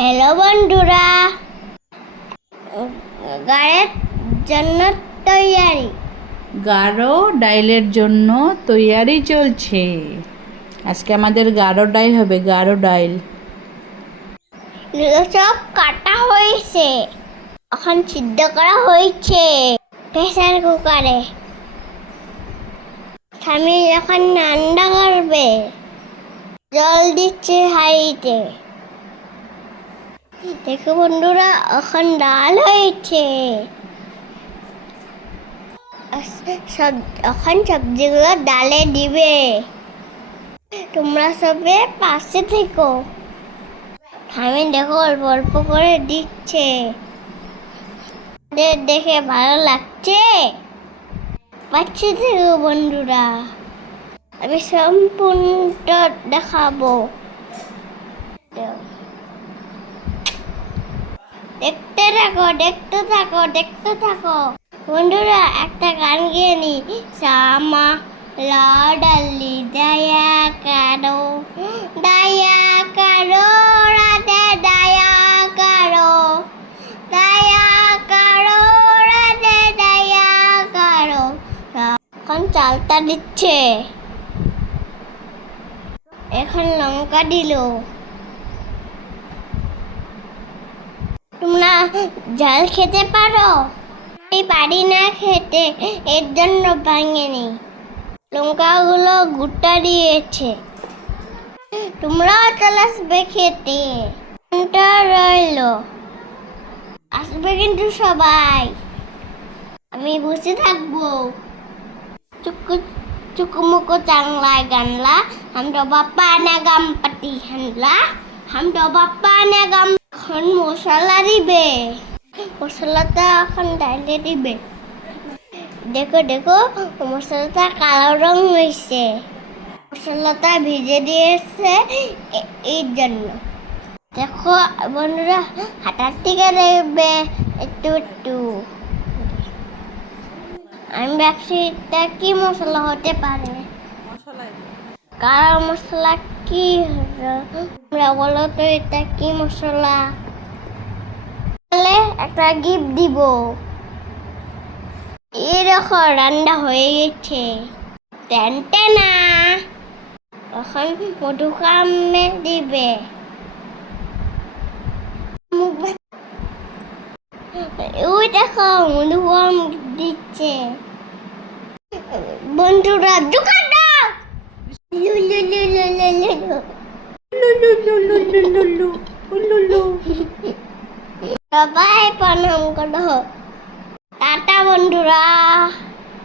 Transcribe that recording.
Hello বন্ধুরা, গাড়ের জন্য তৈয়ারি। গাঢ় ডাইলের জন্য তৈয়ারি চলছে। আজকে আমাদের গাঢ় ডাইল হবে। গাঢ় ডাইল এগুলো সব কাটা হয়েছে, এখন সিদ্ধ করা হয়েছে প্রেসার কুকারে। স্বামী যখন রান্না করবে জল দিচ্ছে হাঁড়িতে। দেখো বন্ধুরা, এখন ডাল হয়েছে। এখন সবজিগুলো ডালে দিবে। তোমরা সবে পাশে থেকো। আমি দেখো অল্প অল্প করে দিচ্ছে। দেখে ভালো লাগছে। পাশে থেকো বন্ধুরা, আমি সম্পূর্ণটা দেখাবো। দেখতে থাকো, দেখতে থাকো, দেখতে থাকো বন্ধুরা। একটা গান গিয়ে নি। সামা লাডালি দয়া কারো, দয়া কারো রাধে, দয়া কারো, দয়া কারো রাধে, দয়া কারো। এখন চালটা দিচ্ছে, এখন লঙ্কা দিল। তোমরা ঝাল খেতে পারো? আমি পারি না খেতে, এর জন্য ভাঙেনি। লঙ্কাগুলো গুঁটা দিয়েছে। তোমরাও চলে আসবে খেতে। রইল, আসবে কিন্তু সবাই। আমি বসে থাকবো। চুকু চুকুমুকু চাংলাই গানলা, হামটো বাপ্পা না গাম পাতি হানলা, হামটো বাপ্পা না গাম। এখন মশলা দিবে। মশলাটা এখন ডাইলে দিবে। দেখো দেখো, মশলাটা কালো রং হয়েছে। মশলাটা ভিজে দিয়েছে এই জন্য। দেখো বন্ধুরা, হাতার থেকে দেখবে একটু একটু। আমি ভাবছি এটা কি মশলা হতে পারে। কালো মশলা কি তোমরা বলো তো, এটা কি মশলা? একটা গিফট দিব। এরকম রান্না হয়ে গেছে। না এখন মধু কামে দিবে। ওই দেখো মধু কাম দিচ্ছে। বন্ধুরা দোকান দাও। সবাই প্রণাম করো। টাটা বন্ধুরা।